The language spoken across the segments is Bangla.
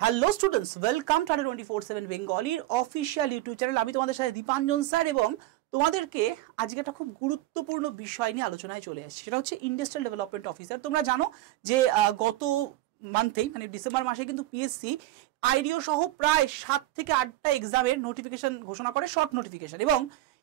হ্যালো স্টুডেন্টস, ওয়েলকাম টু 24/7 বেঙ্গলির অফিসিয়াল ইউটিউব চ্যানেল। আমি তোমাদের সাথে দীপাঞ্জন স্যার এবং তোমাদেরকে আজকে একটা খুব গুরুত্বপূর্ণ বিষয় নিয়ে আলোচনায় চলে আসছি। সেটা হচ্ছে ইন্ডাস্ট্রিয়াল ডেভেলপমেন্ট অফিসার। তোমরা জানো যে গত মান্থেই মানে ডিসেম্বর মাসে কিন্তু পিএসসি আইডিও সহ প্রায় 7 থেকে 8টা এক্সামের নোটিফিকেশন ঘোষণা করে, শর্ট নোটিফিকেশন, এবং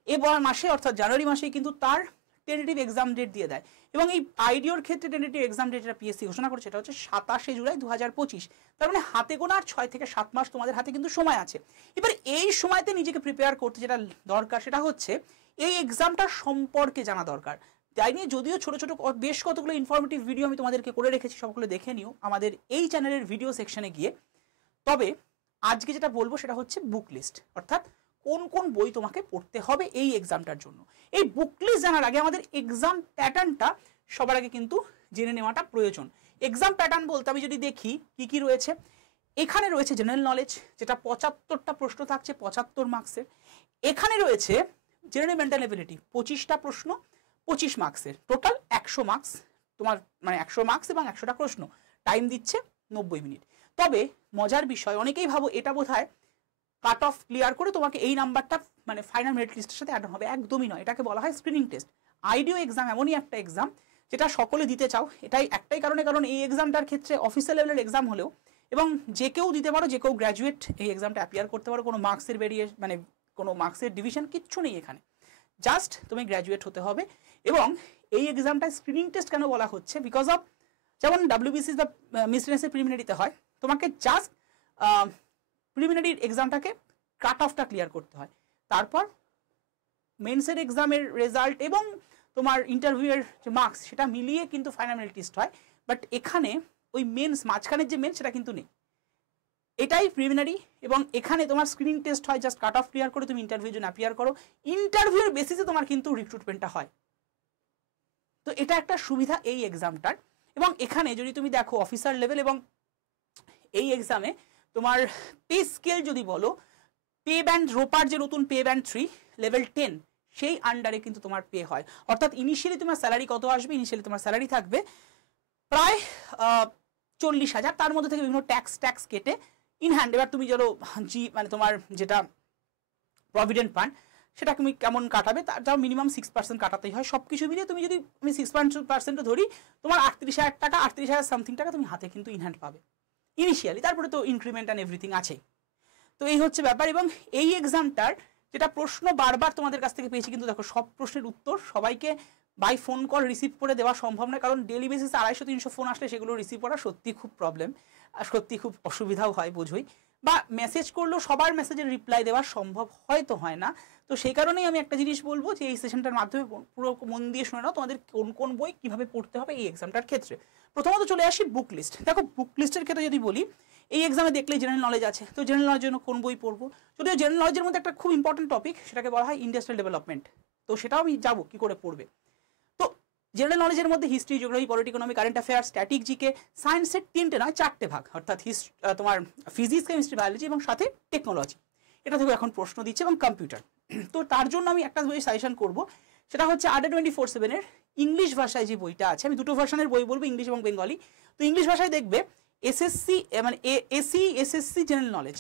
এবার মাসে অর্থাৎ জানুয়ারি মাসেই কিন্তু তার টেন্টেটিভ এক্সাম ডেট দিয়ে দেয়। এবং এই আইডিওর ক্ষেত্রে টেন্টেটিভ এক্সাম ডেট যেটা পিএসসি ঘোষণা করেছে সেটা হচ্ছে 27শে জুলাই 2025। তার মানে হাতে গোনা আর 6 থেকে 7 মাস তোমাদের হাতে কিন্তু সময় আছে। এবার এই সময়তে নিজেকে প্রিপেয়ার করতে যেটা দরকার সেটা হচ্ছে এই এক্সামটার সম্পর্কে জানা দরকার। তাই নিয়ে যদিও ছোটো ছোটো বেশ কতগুলো ইনফরমেটিভ ভিডিও আমি তোমাদেরকে করে রেখেছি, সবগুলো দেখে নিও আমাদের এই চ্যানেলের ভিডিও সেকশনে গিয়ে। তবে আজকে যেটা বলবো সেটা হচ্ছে বুক লিস্ট, অর্থাৎ কোন কোন বই তোমাকে পড়তে হবে এই এক্সামটার জন্য। এই বুক লিস্ট জানার আগে আমাদের এক্সাম প্যাটার্নটা সবার আগে কিন্তু জেনে নেওয়াটা প্রয়োজন। এক্সাম প্যাটার্ন বলতে আমি যদি দেখি কি কি রয়েছে, এখানে রয়েছে জেনারেল নলেজ, যেটা 75টা প্রশ্ন থাকছে 75 মার্কসের। এখানে রয়েছে জেনারেল মেন্টাল এবিলিটি, 25টা প্রশ্ন 25 মার্কসের, টোটাল 100 মার্কস তোমার, মানে 100 মার্কস এবং 100টা প্রশ্ন, টাইম দিচ্ছে 90 মিনিট। তবে মজার বিষয়, অনেকেই ভাবো এটা বোধহয় কাট অফ ক্লিয়ার করে তোমাকে এই নাম্বারটা মানে ফাইনাল মেরিট লিস্টের সাথে অ্যাড হবে, একদমই নয়। এটাকে বলা হয় স্ক্রিনিং টেস্ট। আইডিও এক্সাম এমনই একটা এক্সাম যেটা সকলে দিতে চাও, এটাই একটাই কারণে, কারণ এই এক্সামটার ক্ষেত্রে অফিসিয়াল লেভেলের এক্সাম হলেও এবং যে কেউ দিতে পারো, যে কেউ গ্র্যাজুয়েট এই এক্সামটা অ্যাপিয়ার করতে পারো। কোনো মার্কসের বেরিয়ে মানে কোনো মার্কসের ডিভিশন কিচ্ছু নেই এখানে, জাস্ট তুমি গ্র্যাজুয়েট হতে হবে। এবং এই এক্সামটা স্ক্রিনিং টেস্ট কেন বলা হচ্ছে, বিকজ অফ যেমন ডাব্লিউবিসি বা মিসলেনিয়াসের প্রিলিমিনারিতে হয়, তোমাকে জাস্ট প্রিলিমিনারি এক্সামটাকে কাট অফটা ক্লিয়ার করতে হয়, তারপর মেন্সের এক্সামের রেজাল্ট এবং তোমার ইন্টারভিউয়ের যে মার্কস সেটা মিলিয়ে কিন্তু ফাইনাল মেরিট লিস্ট হয়। বাট এখানে ওই মেন্স মাঝখানের যে মেন্স সেটা কিন্তু নেই, এটাই প্রিলিমিনারি। এবং এখানে তোমার স্ক্রিনিং টেস্ট হয়, জাস্ট কাট অফ ক্লিয়ার করে তুমি ইন্টারভিউর জন্য অ্যাপিয়ার করো, ইন্টারভিউর বেসিসে তোমার কিন্তু রিক্রুটমেন্টটা হয়। তো এটা একটা সুবিধা এই এক্সামটার। এবং এখানে যদি তুমি দেখো অফিসার লেভেল এবং এই এক্সামে তোমার পে স্কেল যদি বলো, পে ব্যান্ড রোপার যে নতুন পে ব্যান্ড 3 লেভেল 10 সেই আন্ডারে কিন্তু তোমার পে হয়। অর্থাৎ ইনিশিয়ালি তোমার স্যালারি কত আসবে, ইনিশিয়ালি তোমার স্যালারি থাকবে প্রায় 40,000, তার মধ্যে থেকে বিভিন্ন ট্যাক্স কেটে ইন হ্যান্ড। এবার তুমি ধরো মানে তোমার যেটা প্রভিডেন্ট ফান্ড সেটা তুমি কেমন কাটাবে, তার মিনিমাম 6% কাটাতেই হয়। সব কিছু মিলিয়ে তুমি যদি আমি 6% ধরি, তোমার 38,000 টাকা, 38,000 সামথিং টাকা তুমি হাতে কিন্তু ইন হ্যান্ড পাবে ইনিশিয়ালি। তারপরে তো ইনক্রিমেন্ট অ্যান্ড এভরিথিং আছেই। তো এই হচ্ছে ব্যাপার। এবং এই এক্সামটার যেটা প্রশ্ন বারবার তোমাদের কাছ থেকে পেয়েছি, কিন্তু দেখো সব প্রশ্নের উত্তর সবাইকে বাই ফোন কল রিসিভ করে দেওয়া সম্ভব নয়, কারণ ডেলি বেসিসে 250-300 ফোন আসলে সেগুলো রিসিভ করা সত্যি খুব প্রবলেম, আর সত্যি খুব অসুবিধাও হয় বোঝোই। বা মেসেজ করলেও সবার মেসেজের রিপ্লাই দেওয়া সম্ভব হয়তো হয় না। তো সেই কারণেই আমি একটা জিনিস বলবো যে এই সেশনটার মাধ্যমে পুরো মন দিয়ে শুনে নাও তোমাদের কোন কোন বই কীভাবে পড়তে হবে এই এক্সামটার ক্ষেত্রে। প্রথমত চলে আসি বুক লিস্ট। দেখো বুক লিস্টের ক্ষেত্রে যদি বলি, এই এক্সামে দেখলেই জেনারেল নলেজ আছে, তো জেনারেল নলেজের জন্য কোন বই পড়বো। যদিও জেনারেল নলেজের মধ্যে একটা খুব ইম্পর্টেন্ট টপিক, সেটাকে বলা হয় ইন্ডাস্ট্রিয়াল ডেভেলপমেন্ট, তো সেটাও আমি যাবো কী করে পড়বে। তো জেনারেল নলেজের মধ্যে history, geography, polity, economy, current affairs, static, GK, সায়েন্সের 3টে নয় 4টে ভাগ, অর্থাৎ তোমার ফিজিক্স, কেমিস্ট্রি, বায়োলজি এবং সাথে টেকনোলজি। এটা থেকে এখন প্রশ্ন দিচ্ছে এবং কম্পিউটার। তো তার জন্য আমি একটা বই সাজেশন করবো, সেটা হচ্ছে আড্ডা 24/7-এর ইংলিশ ভাষায় যে বইটা আছে। আমি দুটো ভার্সনের বই বলবো, ইংলিশ এবং বেঙ্গলি। তো ইংলিশ ভাষায় দেখবে এসএসসি মানে SSC general knowledge,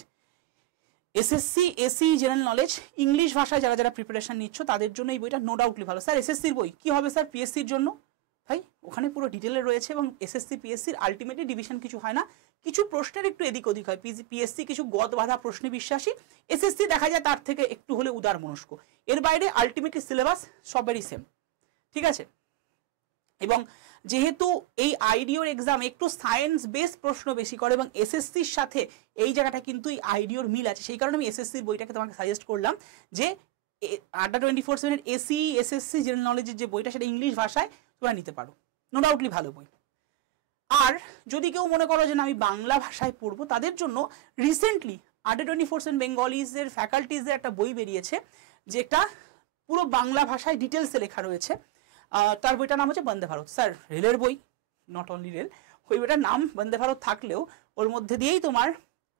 SSC general knowledge English ভাষায় যারা যারা প্রিপারেশন নিচ্ছ তাদের জন্য এই বইটা নো ডাউটলি ভালো। স্যার এসএসসির বই কী হবে স্যার পিএসসির জন্য? ভাই ওখানে পুরো ডিটেলে রয়েছে, এবং এসএসসি পিএসসির আলটিমেটলি ডিভিশন কিছু হয় না, কিছু প্রশ্নের একটু এদিক ওদিক হয়। পিএসসি কিছু গদ বাঁধা প্রশ্নে বিশ্বাসী, এসএসসি দেখা যায় তার থেকে একটু হলে উদার মনস্ক। এর বাইরে আলটিমেটলি সিলেবাস সবারই সেম, ঠিক আছে। এবং যেহেতু এই আইডিওর এক্সাম একটু সায়েন্স বেসড প্রশ্ন বেশি করে এবং এসএসসির সাথে এই জায়গাটা কিন্তু এই আইডিওর মিল আছে, সেই কারণে আমি এসএসসির বইটাকে তোমাকে সাজেস্ট করলাম যে আড্ডা 24/7-এর এসএসসি জেনারেল নলেজের যে বইটা সেটা ইংলিশ ভাষায় তোমরা নিতে পারো, নো ডাউটলি ভালো বই। আর যদি কেউ মনে করো যে না আমি বাংলা ভাষায় পড়বো, তাদের জন্য রিসেন্টলি আড্ডা 24/7 বেঙ্গলিজের ফ্যাকাল্টিজের একটা বই বেরিয়েছে, যেটা পুরো বাংলা ভাষায় ডিটেলসে লেখা রয়েছে। তার বইটার নাম হচ্ছে বন্দে ভারত। স্যার রেলের বই, নট অনলি রেল, ওই বইটার নাম বন্দে ভারত থাকলেও ওর মধ্যে দিয়েই তোমার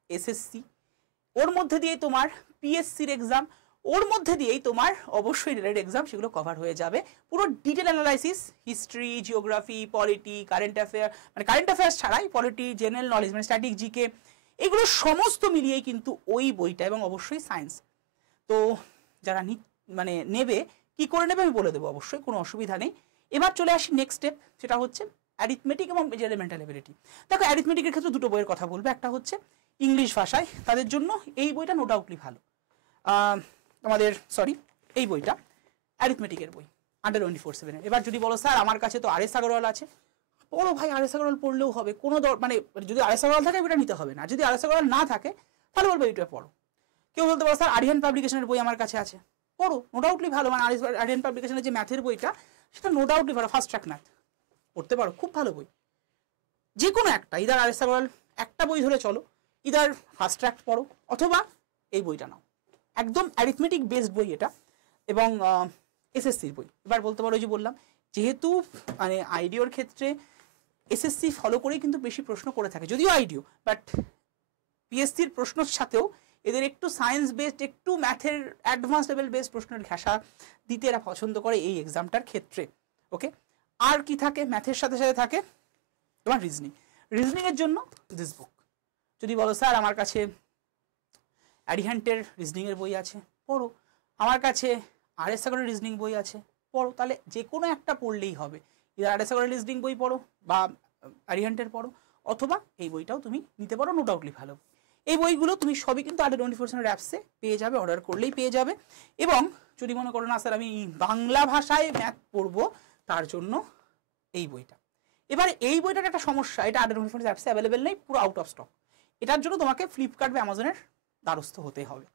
এসএসসি, ওর মধ্যে দিয়েই তোমার পিএসসির এক্সাম, ওর মধ্যে দিয়েই তোমার অবশ্যই রেলের এক্সাম, সেগুলো কভার হয়ে যাবে। পুরো detail analysis, history, geography, polity, current affair, মানে কারেন্ট অ্যাফেয়ার্স ছাড়াই পলিটি, জেনারেল নলেজ মানে স্ট্যাটিক, জিকে, এগুলো সমস্ত মিলিয়েই কিন্তু ওই বইটা, এবং অবশ্যই সায়েন্স। তো যারা মানে নেবে, কি করে নেবে আমি বলে দেবো, অবশ্যই কোনো অসুবিধা নেই। এবার চলে আসি নেক্সট স্টেপ, সেটা হচ্ছে অ্যারিথমেটিক এবং মেজারমেন্টাল এবিলিটি। দেখো অ্যারিথমেটিকের ক্ষেত্রে দুটো বইয়ের কথা বলবো, একটা হচ্ছে ইংলিশ ভাষায়, তাদের জন্য এই বইটা নো ডাউটলি ভালো। তোমাদের এই বইটা অ্যারিথমেটিকের বই আন্ডার 24/7। এবার যদি বলো স্যার আমার কাছে তো RS আগরওয়াল আছে, পড়ো ভাই, RS আগরওয়াল পড়লেও হবে, কোনো মানে যদি RS আগরওয়াল থাকে এটা নিতে হবে না, যদি RS আগরওয়াল না থাকে তাহলে বলবো এইটা পড়ো। কেউ বলতে পারো স্যার আরিয়ান পাবলিকেশনের বই আমার কাছে আছে, পড়ো, নো ডাউটলি ভালো, মানে আরিয়ান পাবলিকেশনের যে ম্যাথের বইটা সেটা নো ডাউটলি ভালো, ফার্স্ট ট্র্যাক ম্যাথ পড়তে পারো, খুব ভালো বই। যে কোনো একটা, ইদার RS আগরওয়াল একটা বই ধরে চলো, ইদার ফার্স্ট ট্র্যাক পড়ো অথবা এই বইটা নাও, একদম অ্যারিথমেটিক বেসড বই এটা, এবং SSCর বই। এবার বলতে পারো, যে বললাম যেহেতু মানে আইডিওর ক্ষেত্রে SSC ফলো করেই কিন্তু বেশি প্রশ্ন করে থাকে, যদিও আইডিও, বাট PSCর প্রশ্নের সাথেও এদের একটু সায়েন্স বেসড, একটু ম্যাথের অ্যাডভান্স লেভেল বেসড প্রশ্নের ঘেঁষা দিতে এরা পছন্দ করে এই এক্সামটার ক্ষেত্রে। ওকে, আর কি থাকে ম্যাথের সাথে সাথে থাকে তোমার রিজনিংয়ের জন্য দিস বুক। যদি বলো স্যার আমার কাছে অ্যারিহান্টের রিজনিংয়ের বই আছে, পড়ো, আমার কাছে RS আগরওয়ালের রিজনিং বই আছে, পড়ো, তাহলে যে কোনো একটা পড়লেই হবে, ইদার RS আগরওয়ালের রিজনিং বই পড়ো বা অ্যারিহান্টের পড়ো, অথবা এই বইটাও তুমি নিতে পারো, নো ডাউটলি ভালো। এই বইগুলো তুমি সবই কিন্তু আন্ডার 24/7 অ্যাপসে পেয়ে যাবে, অর্ডার করলেই পেয়ে যাবে। এবং যদি মনে করো না স্যার আমি বাংলা ভাষায় ম্যাথ পড়বো, তার জন্য এই বইটা। এবার এই বইটার একটা সমস্যা, এটা আন্ডার 24/7 অ্যাপসে অ্যাভেলেবেল নেই, পুরো আউট অফ স্টক। এটার জন্য তোমাকে ফ্লিপকার্ট বা অ্যামাজনের দ্বারস্থ হতে হবে,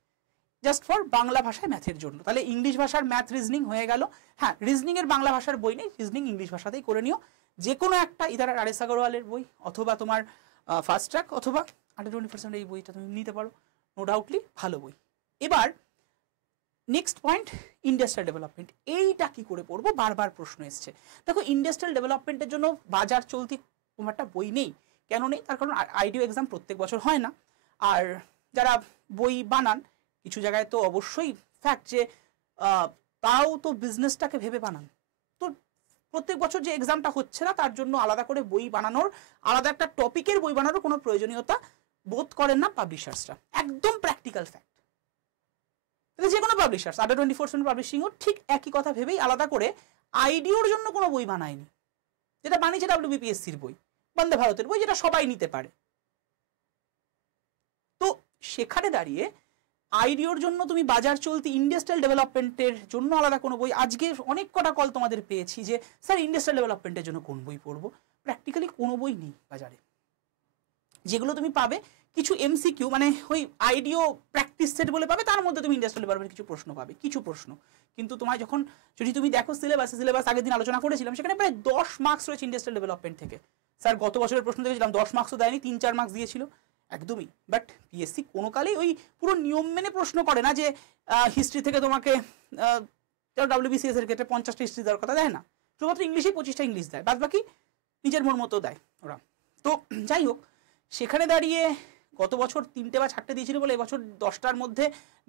জাস্ট ফর বাংলা ভাষায় ম্যাথের জন্য। তাহলে ইংলিশ ভাষার ম্যাথ রিজনিং হয়ে গেল। হ্যাঁ, রিজনিংয়ের বাংলা ভাষার বই নেই, রিজনিং ইংলিশ ভাষাতেই করে নিও। যে কোনো একটা, ইদার RS আগরওয়ালের বই অথবা তোমার ফার্স্ট ট্র্যাক অথবা আন্ডার 24/7 এই বইটা তুমি নিতে পারো, নো ডাউটলি ভালো বই। এবার নেক্সট পয়েন্ট, ইন্ডাস্ট্রিয়াল ডেভেলপমেন্ট। এইটা কি করে পড়বো, বারবার প্রশ্ন এসছে। দেখো ইন্ডাস্ট্রিয়াল ডেভেলপমেন্টের জন্য বাজার চলতি কোনো একটা বই নেই। কেন নেই? তার কারণ আইডিও এক্সাম প্রত্যেক বছর হয় না, আর যারা বই বানান কিছু জায়গায় তো অবশ্যই ফ্যাক্ট যে তাও তো বিজনেসটাকে ভেবে বানান, তো প্রত্যেক বছর যে এক্সামটা হচ্ছে না তার জন্য আলাদা করে বই বানানোর, আলাদা একটা টপিকের বই বানানোর কোনো প্রয়োজনীয়তা বোধ করেন না পাবলিশার্সরা, একদম প্র্যাকটিক্যাল ফ্যাক্ট। যে কোনো পাবলিশার্স আন্ডার 24/7 পাবলিশিংও ঠিক একই কথা ভেবেই আলাদা করে আইডিওর জন্য কোনো বই বানায়নি। যেটা বানিয়েছে WBPSCর বই, বন্দে ভারতের বই, যেটা সবাই নিতে পারে। তো সেখানে দাঁড়িয়ে আইডিওর জন্য তুমি বাজার চলতি ইন্ডাস্ট্রিয়াল ডেভেলপমেন্টের জন্য আলাদা কোনো বই, আজকে অনেক কটা কল তোমাদের পেয়েছি যে স্যার ইন্ডাস্ট্রিয়াল ডেভেলপমেন্টের জন্য কোন বই পড়বো, প্র্যাকটিক্যালি কোনো বই নেই বাজারে। যেগুলো তুমি পাবে কিছু MCQ, মানে ওই আইডিও প্র্যাকটিস সেট বলে পাবে, তার মধ্যে তুমি ইন্ডাস্ট্রিয়াল ডেভেলপমেন্ট কিছু প্রশ্ন পাবে, কিছু প্রশ্ন। কিন্তু তোমায় যখন যদি তুমি দেখো সিলেবাস আগের দিন আলোচনা করেছিলাম, সেখানে প্রায় 10 মার্কস রয়েছে ইন্ডাস্ট্রিয়াল ডেভেলপমেন্ট থেকে। স্যার গত বছরের প্রশ্ন দেখেছিলাম 10 মার্কসও দেয়নি, 3-4 মার্কস দিয়েছিল, একদমই। বাট PSC কোনো কালেই ওই পুরো নিয়ম মেনে প্রশ্ন করে না, যে হিস্ট্রি থেকে তোমাকে WBCS এর ক্ষেত্রে 50টা হিস্ট্রি দেওয়ার কথা দেয় না, শুধুমাত্র ইংলিশেই 25টা ইংলিশ দেয়, বাদ বাকি নিজের মন মতো দেয় ওরা। তো যাই হোক, সেখানে দাঁড়িয়ে গত বছর 3টে বা 4টে দিয়েছিল বলে এবছর 10টার মধ্যে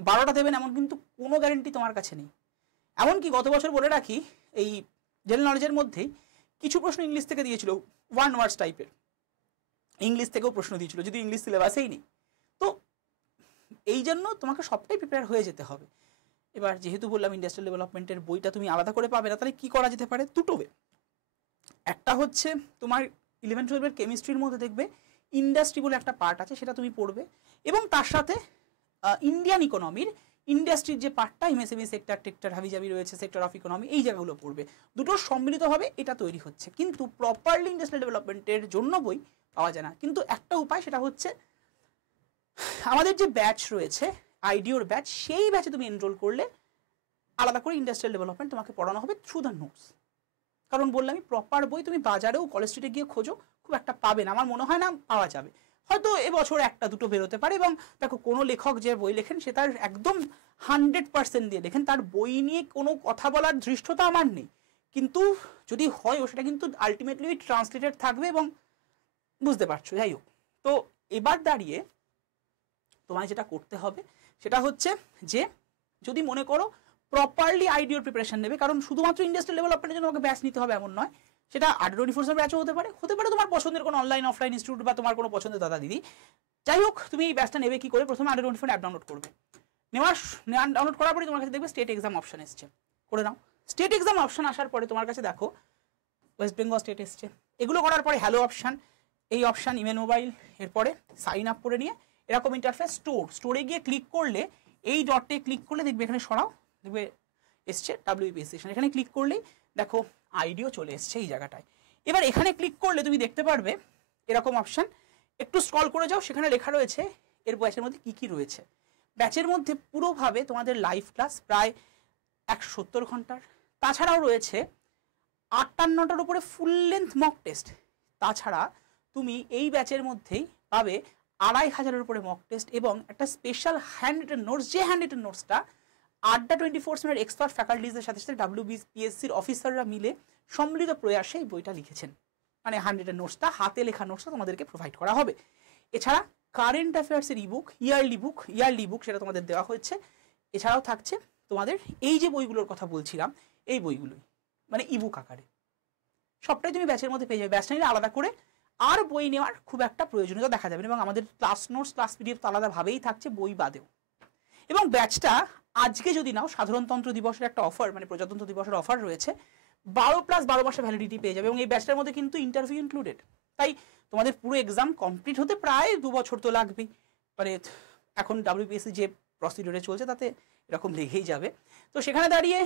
12টা দেবেন এমন কিন্তু কোনো গ্যারেন্টি তোমার কাছে নেই। এমনকি গত বছর বলে রাখি, এই জেনারেল নলেজের মধ্যেই কিছু প্রশ্ন ইংলিশ থেকে দিয়েছিল, 1 ওয়ার্ডস টাইপের, ইংলিশ থেকেও প্রশ্ন দিয়েছিল, যদি ইংলিশ সিলেবাসেই নেই। তো এই জন্য তোমাকে সবটাই প্রিপেয়ার হয়ে যেতে হবে। এবার যেহেতু বললাম ইন্ডাস্ট্রিয়াল ডেভেলপমেন্টের বইটা তুমি আলাদা করে পাবে না, তাহলে কি করা যেতে পারে? দুটো ওয়ে। একটা হচ্ছে তোমার 11-12 কেমিস্ট্রির মধ্যে দেখবে ইন্ডাস্ট্রি বলে একটা পার্ট আছে, সেটা তুমি পড়বে, এবং তার সাথে ইন্ডিয়ান ইকোনমির ইন্ডাস্ট্রির যে পার্টটা, MSME সেক্টর হাবিজাবি রয়েছে, সেক্টর অফ ইকোনমি, এই জায়গাগুলো পড়বে। দুটো সম্মিলিতভাবে এটা তৈরি হচ্ছে, কিন্তু প্রপারলি ইন্ডাস্ট্রিয়াল ডেভেলপমেন্টের জন্য বই পাওয়া যায় না। কিন্তু একটা উপায়, সেটা হচ্ছে আমাদের যে ব্যাচ রয়েছে আইডিওর ব্যাচ, সেই ব্যাচে তুমি এনরোল করলে আলাদা করে ইন্ডাস্ট্রিয়াল ডেভেলপমেন্ট তোমাকে পড়ানো হবে থ্রু দ্য নোটস। কারণ বললাম আমি, প্রপার বই তুমি বাজারেও কলেজ স্ট্রিটে গিয়ে খোঁজো, খুব একটা পাবে না, আমার মনে হয় না পাওয়া যাবে। হয়তো এবছর 1-2 বেরোতে পারে। এবং দেখো, কোনো লেখক যে বই লেখেন সে তার একদম 100% দিয়ে লেখেন, তার বই নিয়ে কোনো কথা বলার ধৃষ্টতা আমার নেই, কিন্তু যদি হয় সেটা কিন্তু আলটিমেটলি ট্রান্সলেটেড থাকবে, এবং বুঝতে পারছো। যাই হোক, তো এবার দাঁড়িয়ে তোমায় যেটা করতে হবে সেটা হচ্ছে যে, যদি মনে করো প্রপারলি আইডিওর প্রিপারেশন নেবে, কারণ শুধুমাত্র ইন্ডাস্ট্রিয়াল ডেভেলপমেন্টের জন্য তোমাকে ব্যাচ নিতে হবে এমন নয়, সেটা 24/7 ব্যাচও হতে পারে, তোমার পছন্দের কোনো অনলাইন অফলাইন ইনস্টিটিউট বা তোমার কোনো পছন্দের দাদা দিদি যাই হোক, তুমি এই ব্যাচটা নেবে কি করে? প্রথমে আন্ডার24 অ্যাপ ডাউনলোড করবে। ডাউনলোড করার পরে তোমার কাছে দেখবে স্টেট এক্সাম অপশন এসছে, করে নাও। স্টেট এক্সাম অপশন আসার পরে তোমার কাছে দেখো ওয়েস্ট বেঙ্গল স্টেট এসছে। এগুলো করার পরে হ্যালো অপশান, এই অপশান ইমেল মোবাইল, এরপরে সাইন আপ করে নিয়ে এরকম ইন্টারফেস স্টোরে গিয়ে ক্লিক করলে, এই ডটে ক্লিক করলে দেখবে এখানে সরাও, দেখবে এসছে WPSC সেকশন। এখানে ক্লিক করলেই দেখো আইডিও চলে এসছে এই জায়গাটায়। এবার এখানে ক্লিক করলে তুমি দেখতে পারবে এরকম অপশান, একটু স্ক্রল করে যাও, সেখানে লেখা রয়েছে এর ব্যাচের মধ্যে কী কী রয়েছে। ব্যাচের মধ্যে পুরোভাবে তোমাদের লাইভ ক্লাস প্রায় 170 ঘন্টার, তাছাড়াও রয়েছে 58টার উপরে ফুল লেন্থ মক টেস্ট। তাছাড়া তুমি এই ব্যাচের মধ্যেই পাবে 2500-এর উপরে মক টেস্ট এবং একটা স্পেশাল হ্যান্ড রিটেন নোটস, যে হ্যান্ড রিটেন নোটসটা আড্ডা24/7-এর এক্সপার্ট ফ্যাকাল্টিজের সাথে সাথে WBPSCর অফিসাররা মিলে সম্মিলিত প্রয়াসে এই বইটা লিখেছেন। মানে হ্যান্ড রিটেন নোটসটা, হাতে লেখা নোটসটা তোমাদেরকে প্রোভাইড করা হবে। এছাড়া কারেন্ট অ্যাফেয়ার্সের ইবুক, ইয়ারলি বুক সেটা তোমাদের দেওয়া হচ্ছে। এছাড়াও থাকছে তোমাদের এই যে বইগুলোর কথা বলছিলাম, এই বইগুলোই মানে ইবুক আকারে, সবটাই তুমি ব্যাচের মধ্যে পেয়ে যাবে। ব্যাচটা নিলে আলাদা করে আর বই নেওয়ার খুব একটা প্রয়োজনীয়তা দেখা যাবে না, এবং আমাদের ক্লাস নোটস, ক্লাস PDF তো আলাদাভাবেই থাকছে বই বাদেও। এবং ব্যাচটা আজকে যদি নাও, সাধারণতন্ত্র দিবসের একটা অফার, মানে প্রজাতন্ত্র দিবসের অফার রয়েছে, 12+12 মাসে ভ্যালিডিটি পেয়ে যাবে। এবং এই ব্যাচটার মধ্যে কিন্তু ইন্টারভিউ ইনক্লুডেড, তাই তোমাদের পুরো এক্সাম কমপ্লিট হতে প্রায় 2 বছর তো লাগবেই। মানে এখন WPSC যে প্রসিডিওরে চলছে তাতে এরকম লেগেই যাবে। তো সেখানে দাঁড়িয়ে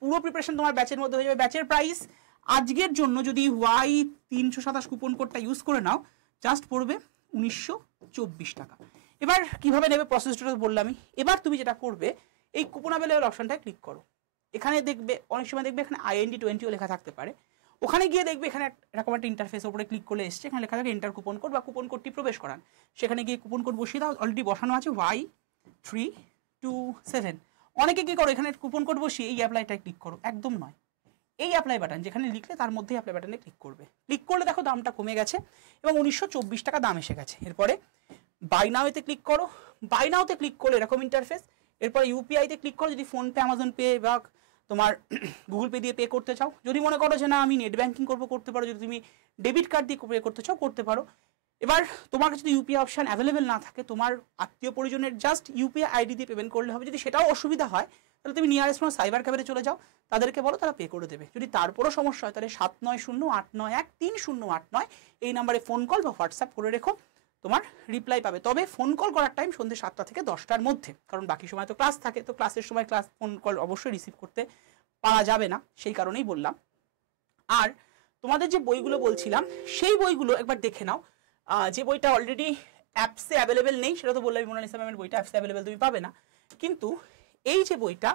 পুরো প্রিপারেশন তোমার ব্যাচের মধ্যে হয়ে যাবে। ব্যাচের প্রাইস আজকের জন্য যদি Y327 কুপন কোডটা ইউজ করে নাও, জাস্ট পড়বে 1924 টাকা। এবার কিভাবে নেবে প্রসেসটা বললামই। এবার তুমি যেটা করবে, এই কুপন অ্যাভেলেবল অপশনটায় ক্লিক করো। এখানে দেখবে অনেক সময় দেখবে এখানে IND20 লেখা থাকতে পারে। ওখানে গিয়ে দেখবে এখানে এরকম একটা ইন্টারফেস উপরে ক্লিক করলে এসছে, এখানে লেখা থাকে এন্টার কুপন কোড বা কুপন কোডটি প্রবেশ করান। সেখানে গিয়ে কুপন কোড বসিয়ে দাও, অলরেডি বসানো আছে Y327। অনেকে কী করো, এখানে কুপন কোড বসিয়ে এই অ্যাপ্লাইটায় ক্লিক করো, একদম নয়। এই অ্যাপ্লাই বাটন যেখানে লিখলে তার মধ্যেই অ্যাপ্লাই বাটনে ক্লিক করবে। ক্লিক করলে দেখো দামটা কমে গেছে এবং 1924 টাকা দাম এসে গেছে। এরপরে বাই নাওতে ক্লিক করো। বাই নাওতে ক্লিক করলে এরকম ইন্টারফেস। এরপরে ইউপিআইতে ক্লিক করো, যদি ফোনপে, অ্যামাজন পে বা তোমার গুগল পে দিয়ে পে করতে চাও। যদি মনে করো যে না আমি নেট ব্যাঙ্কিং করবো, করতে পারো। যদি তুমি ডেবিট কার্ড দিয়ে পে করতে চাও, করতে পারো। এবার তোমার কাছে যদি ইউপিআই অপশান অ্যাভেলেবেল না থাকে, তোমার আত্মীয় পরিজনের জাস্ট ইউপিআই আইডি দিয়ে পেমেন্ট করলে হবে। যদি সেটাও অসুবিধা হয় তাহলে তুমি নিয়ারেস্ট কোনো সাইবার ক্যাফেতে চলে যাও, তাদেরকে বলো, তারা পে করে দেবে। যদি তারপরও সমস্যা হয় তাহলে 7908913089 এই নাম্বারে ফোন কল বা হোয়াটসঅ্যাপ করে রেখো, তোমার রিপ্লাই পাবে। তবে ফোন কল করার টাইম সন্ধ্যে 7টা থেকে 10টার মধ্যে, কারণ বাকি সময় তো ক্লাস থাকে। তো ক্লাসের সময় ফোন কল অবশ্যই রিসিভ করতে পারা যাবে না, সেই কারণেই বললাম। আর তোমাদের যে বইগুলো বলছিলাম সেই বইগুলো একবার দেখে নাও। যে বইটা অলরেডি অ্যাপসে অ্যাভেলেবেল নেই সেটা তো বললাম, মোনালিসা ম্যামের বইটা অ্যাপসে অ্যাভেলেবেল তুমি পাবে না। কিন্তু এই যে বইটা,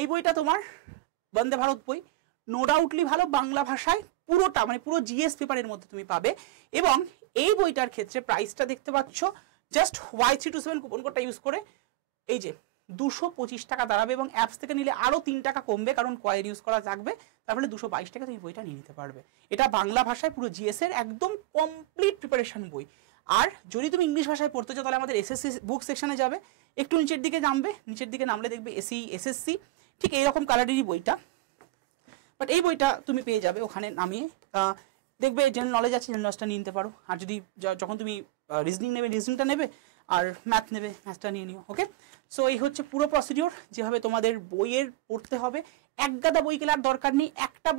এই বইটা তোমার বন্দে ভারত বই, নো ডাউটলি ভালো, বাংলা ভাষায় পুরোটা, মানে পুরো জিএস পেপারের মধ্যে তুমি পাবে। এবং এই বইটার ক্ষেত্রে প্রাইসটা দেখতে পাচ্ছ, জাস্ট Y327 কুপন কোডটা ইউজ করে এই যে 225 টাকা দাঁড়াবে, এবং অ্যাপস থেকে নিলে আরও 3 টাকা কমবে, কারণ কয়েন ইউজ করা থাকবে। তারপরে 222 টাকা তুমি বইটা নিয়ে নিতে পারবে। এটা বাংলা ভাষায় পুরো জিএসের একদম কমপ্লিট প্রিপারেশন বই। আর যদি তুমি ইংলিশ ভাষায় পড়তে চাও তাহলে আমাদের SSC বুক সেকশনে যাবে, একটু নিচের দিকে নামবে, নিচের দিকে নামলে দেখবে SSC ঠিক এইরকম কালারেরই বইটা, বাট এই বইটা তুমি পেয়ে যাবে ওখানে নামিয়ে। দেখবে জেনারেল নলেজ আছে, জেনারেল নলেজটা নিয়ে নিতে পারো। আর যদি যখন তুমি রিজনিং নেবে, রিজনিংটা নেবে, আর ম্যাথ নেবে, ম্যাথটা নিয়ে নিও। ওকে, সো এই হচ্ছে পুরো প্রসিডিওর, যেভাবে তোমাদের বইয়ের পড়তে হবে। এক গাদা বই কেনার দরকার নেই, একটা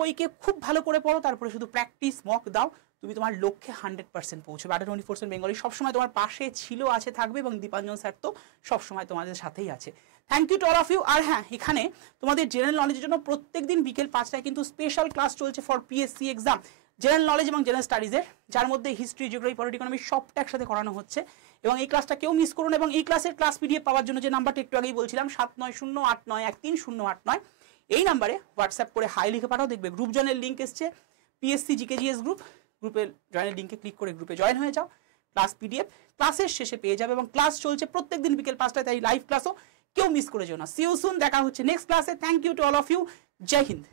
বইকে খুব ভালো করে পড়ো, তারপরে শুধু প্র্যাকটিস মক দাও, তুমি তোমার লক্ষ্যে 100% পৌঁছবে। আড্ডা24 বেঙ্গলি সবসময় তোমার পাশে ছিল, আছে, থাকবে, এবং দীপাঞ্জন স্যার তো সবসময় তোমাদের সাথেই আছে। Thank you to all of you. আর হ্যাঁ, এখানে তোমাদের জেনারেল নলেজের জন্য প্রত্যেক দিন বিকেল 5টায় কিন্তু স্পেশাল ক্লাস চলছে for PSC exam, general knowledge এবং জেনারেল স্টাডিজের, যার মধ্যে হিস্ট্রি, জিওগ্রাফি, পলিটি, ইকোনমি সবটা একসাথে করানো হচ্ছে। এবং এই ক্লাসটা কেউ মিস করুন। এবং এই ক্লাসের ক্লাস PDF পাওয়ার জন্য যে নাম্বারটা একটু আগেই বলছিলাম 7908913089, এই নাম্বারে হোয়াটসঅ্যাপ করে হাই লিখে পাঠাও। দেখবে গ্রুপ জয়েনের লিঙ্ক এসছে, PSC GKGS গ্রুপের জয়েনের লিঙ্কে ক্লিক করে গ্রুপে জয়েন হয়ে যাও। ক্লাস PDF ক্লাসের শেষে পেয়ে যাবে, এবং ক্লাস চলছে প্রত্যেক দিন বিকেল 5টায়, তাই লাইভ ক্লাসও কেউ মিস করে যেও না। সি ইউ সুন, দেখা হচ্ছে নেক্সট ক্লাসে। Thank you to all of you. Jai Hind.